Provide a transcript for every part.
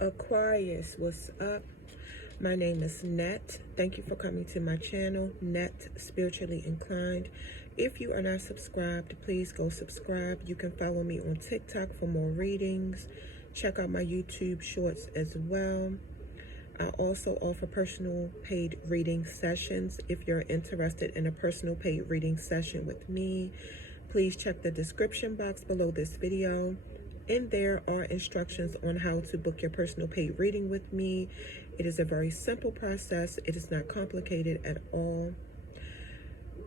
Aquarius, what's up? My name is Net. Thank you for coming to my channel, Net Spiritually Inclined. If you are not subscribed, please go subscribe. You can follow me on TikTok for more readings. Check out my YouTube shorts as well. I also offer personal paid reading sessions. If you're interested in a personal paid reading session with me, please check the description box below this video. In there are instructions on how to book your personal paid reading with me. It is a very simple process. It is not complicated at all.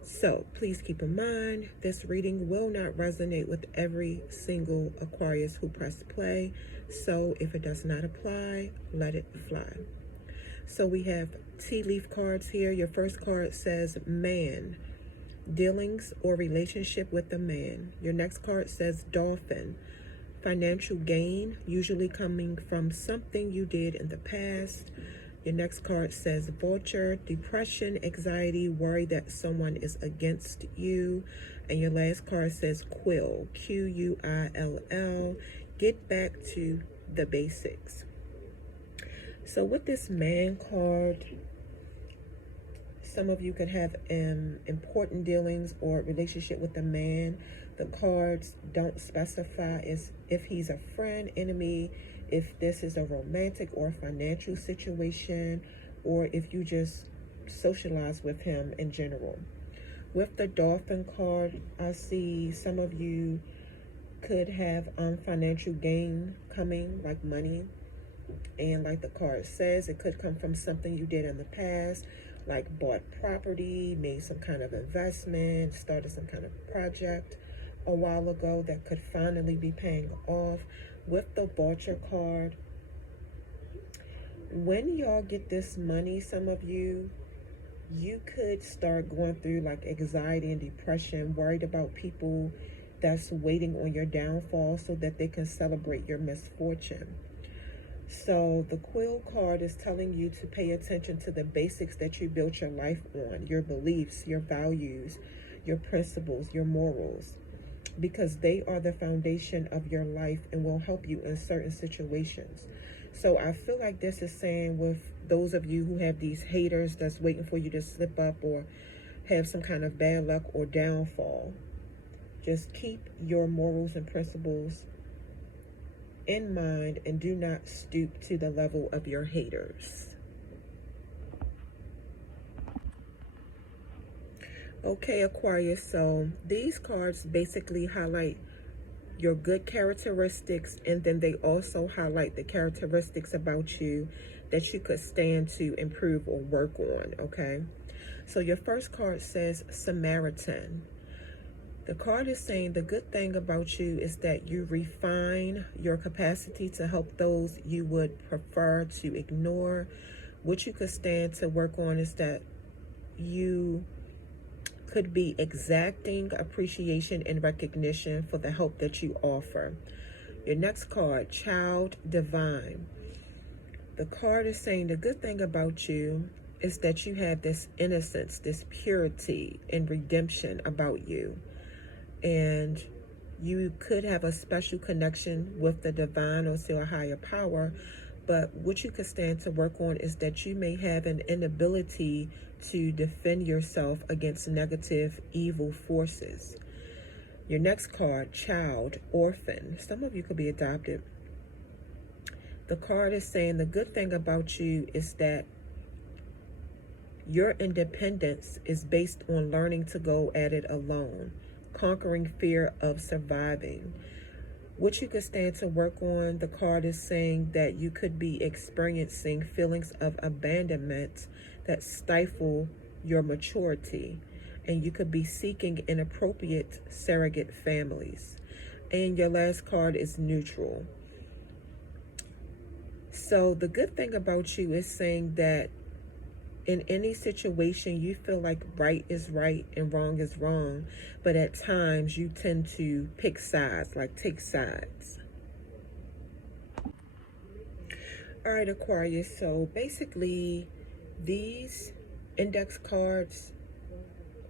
So please keep in mind, this reading will not resonate with every single Aquarius who pressed play. So if it does not apply, let it fly. So we have tea leaf cards here. Your first card says man, dealings or relationship with a man. Your next card says dolphin, financial gain, usually coming from something you did in the past. Your next card says vulture, depression, anxiety, worry that someone is against you. And your last card says quill, Q-U-I-L-L, get back to the basics. So with this man card, some of you could have important dealings or relationship with a man. The cards don't specify if he's a friend, enemy, if this is a romantic or financial situation, or if you just socialize with him in general. With the dolphin card, I see some of you could have financial gain coming, like money. And like the card says, it could come from something you did in the past, like bought property, made some kind of investment, started some kind of project a while ago that could finally be paying off. With the vulture card, when y'all get this money, some of you could start going through like anxiety and depression, worried about people that's waiting on your downfall so that they can celebrate your misfortune. So the quill card is telling you to pay attention to the basics that you built your life on, your beliefs, your values, your principles, your morals, because they are the foundation of your life and will help you in certain situations. So I feel like this is saying with those of you who have these haters that's waiting for you to slip up or have some kind of bad luck or downfall, just keep your morals and principles in mind and do not stoop to the level of your haters. Okay, Aquarius, so these cards basically highlight your good characteristics, and then they also highlight the characteristics about you that you could stand to improve or work on, okay? So your first card says Samaritan. The card is saying the good thing about you is that you refine your capacity to help those you would prefer to ignore. What you could stand to work on is that you could be exacting appreciation and recognition for the help that you offer. Your next card, Child Divine. The card is saying the good thing about you is that you have this innocence, this purity and redemption about you. And you could have a special connection with the divine or still a higher power. But what you could stand to work on is that you may have an inability to defend yourself against negative, evil forces. Your next card, Child, Orphan. Some of you could be adopted. The card is saying the good thing about you is that your independence is based on learning to go at it alone, conquering fear of surviving. What you could stand to work on, the card is saying that you could be experiencing feelings of abandonment that stifle your maturity, and you could be seeking inappropriate surrogate families. And your last card is Neutral. So the good thing about you is saying that in any situation, you feel like right is right and wrong is wrong, but at times you tend to pick sides, like take sides. All right, Aquarius, so basically these index cards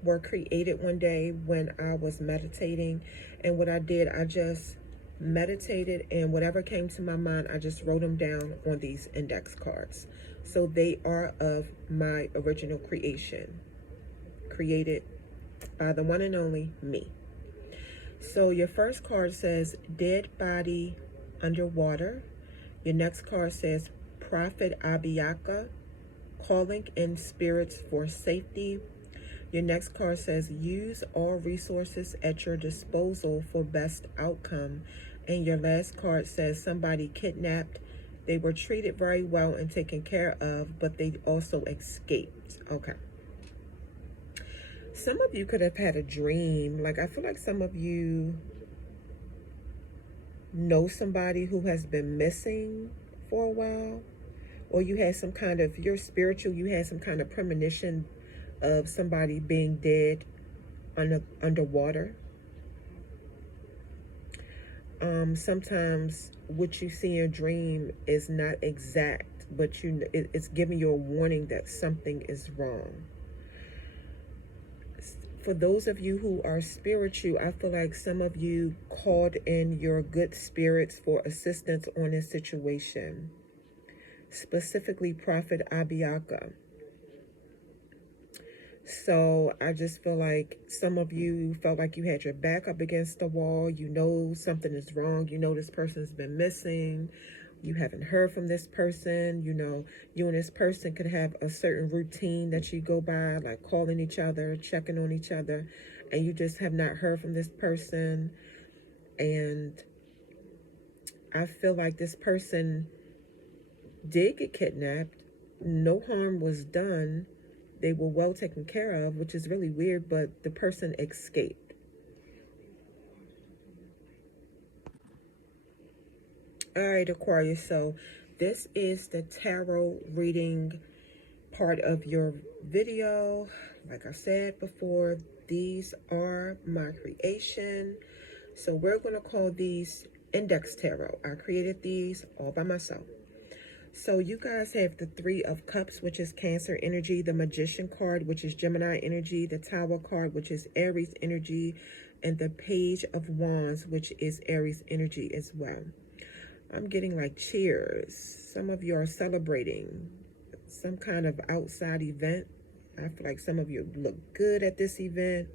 were created one day when I was meditating, and what I did, I just meditated, and whatever came to my mind, I just wrote them down on these index cards. So they are of my original creation, created by the one and only me. So your first card says dead body underwater. Your next card says Prophet Abiyaka, calling in spirits for safety. Your next card says use all resources at your disposal for best outcome. And your last card says somebody kidnapped. They were treated very well and taken care of, but they also escaped. Okay. Some of you could have had a dream. Like, I feel like some of you know somebody who has been missing for a while. Or you had some kind of, you're spiritual, you had some kind of premonition of somebody being dead underwater. Sometimes what you see in a dream is not exact, but it's giving you a warning that something is wrong. For those of you who are spiritual, I feel like some of you called in your good spirits for assistance on a situation. Specifically, Prophet Abiyaka. So I just feel like some of you felt like you had your back up against the wall. You know something is wrong. You know this person's been missing. You haven't heard from this person. You know, you and this person could have a certain routine that you go by, like calling each other, checking on each other, and you just have not heard from this person. And I feel like this person did get kidnapped. No harm was done. They were well taken care of, which is really weird, but the person escaped. All right, Aquarius, so this is the tarot reading part of your video. Like I said before, these are my creation. So we're going to call these index tarot. I created these all by myself. So you guys have the Three of Cups, which is Cancer energy, the Magician card, which is Gemini energy, the Tower card, which is Aries energy, and the Page of Wands, which is Aries energy as well. I'm getting like cheers. Some of you are celebrating some kind of outside event. I feel like some of you look good at this event.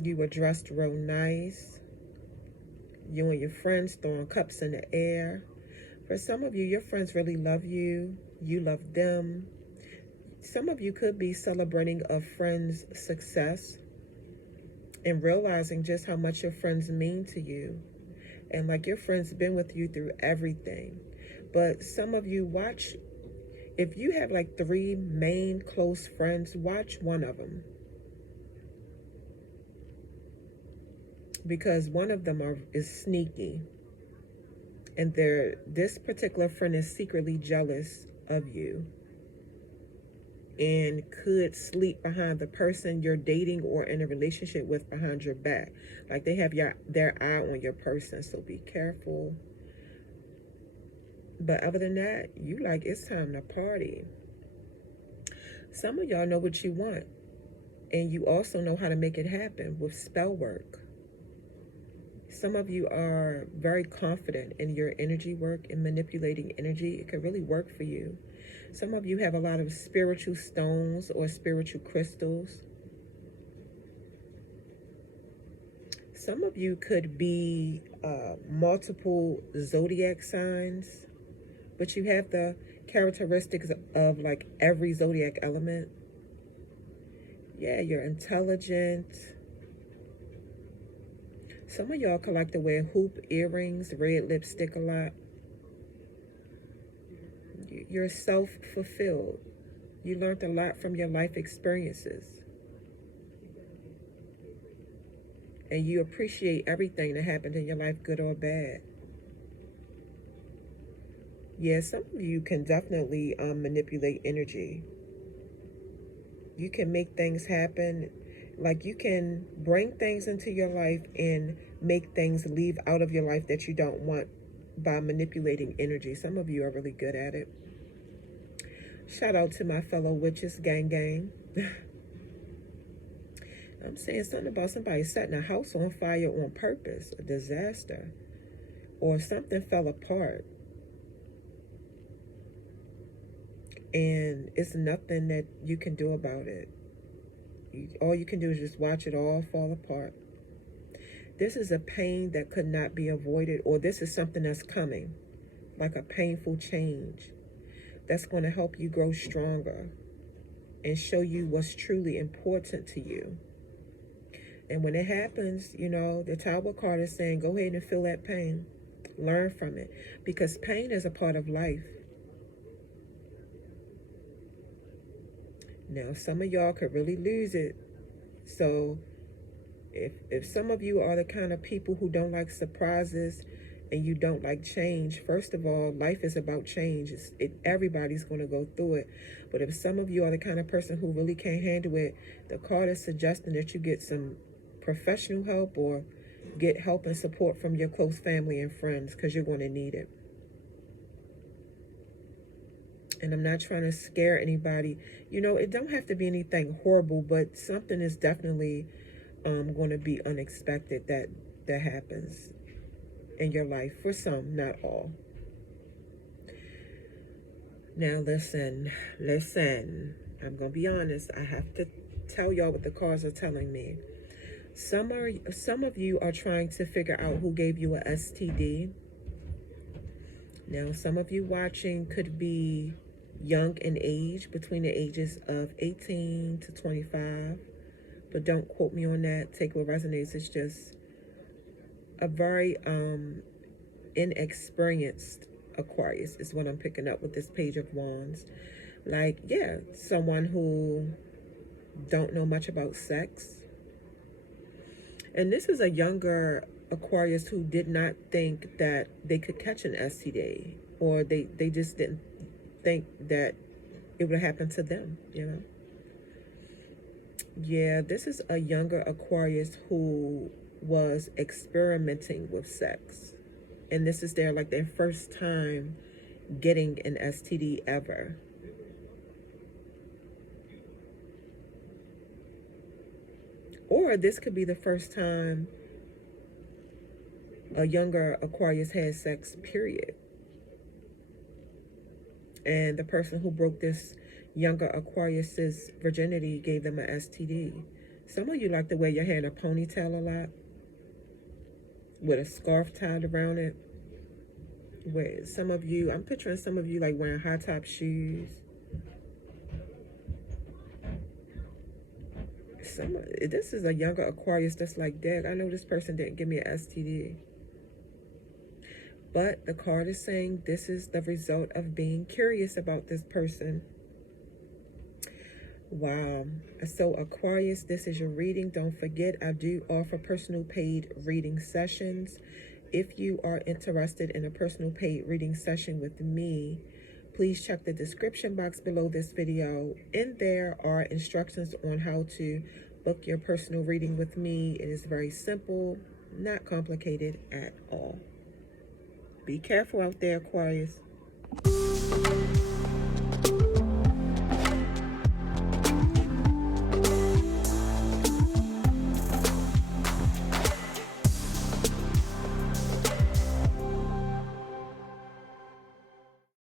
You were dressed real nice. You and your friends throwing cups in the air. For some of you, your friends really love you. You love them. Some of you could be celebrating a friend's success and realizing just how much your friends mean to you. And like your friends been with you through everything. But some of you watch, if you have like 3 main close friends, watch one of them. Because one of them is sneaky, and this particular friend is secretly jealous of you and could sleep behind the person you're dating or in a relationship with behind your back. Like they have their eye on your person, so be careful. But other than that, you like, it's time to party. Some of y'all know what you want, and you also know how to make it happen with spell work. Some of you are very confident in your energy work and manipulating energy. It could really work for you. Some of you have a lot of spiritual stones or spiritual crystals. Some of you could be multiple zodiac signs, but you have the characteristics of like every zodiac element. Yeah, you're intelligent. Some of y'all could like to wear hoop earrings, red lipstick a lot. You're self-fulfilled. You learned a lot from your life experiences. And you appreciate everything that happened in your life, good or bad. Yeah, some of you can definitely manipulate energy. You can make things happen. Like you can bring things into your life and make things leave out of your life that you don't want by manipulating energy. Some of you are really good at it. Shout out to my fellow witches, gang gang. I'm saying something about somebody setting a house on fire on purpose, a disaster, or something fell apart. And it's nothing that you can do about it. All you can do is just watch it all fall apart. This is a pain that could not be avoided, or this is something that's coming, like a painful change that's going to help you grow stronger and show you what's truly important to you. And when it happens, you know, the Tower card is saying, go ahead and feel that pain. Learn from it, because pain is a part of life. Now, some of y'all could really lose it. So if some of you are the kind of people who don't like surprises and you don't like change, first of all, life is about change. Everybody's going to go through it. But if some of you are the kind of person who really can't handle it, the card is suggesting that you get some professional help or get help and support from your close family and friends, because you're going to need it. And I'm not trying to scare anybody. You know, it don't have to be anything horrible, but something is definitely going to be unexpected that happens in your life, for some, not all. Now listen, I'm going to be honest. I have to tell y'all what the cards are telling me. Some of you are trying to figure out who gave you a STD. Now, some of you watching could be young in age, between the ages of 18 to 25. But don't quote me on that. Take what resonates. It's just a very inexperienced Aquarius is what I'm picking up with this Page of Wands. Like, yeah, someone who don't know much about sex. And this is a younger Aquarius who did not think that they could catch an STD, or they just didn't think that it would happen to them, you know. Yeah, this is a younger Aquarius who was experimenting with sex. And this is their first time getting an STD ever. Or this could be the first time a younger Aquarius had sex, period. And the person who broke this younger Aquarius's virginity gave them an STD. Some of you like to wear your hair in a ponytail a lot, with a scarf tied around it. Where some of you, I'm picturing some of you like wearing high top shoes. This is a younger Aquarius that's like, Dad, I know this person didn't give me an STD. But the card is saying this is the result of being curious about this person. Wow. So Aquarius, this is your reading. Don't forget, I do offer personal paid reading sessions. If you are interested in a personal paid reading session with me, please check the description box below this video. In there are instructions on how to book your personal reading with me. It is very simple, not complicated at all. Be careful out there, Aquarius.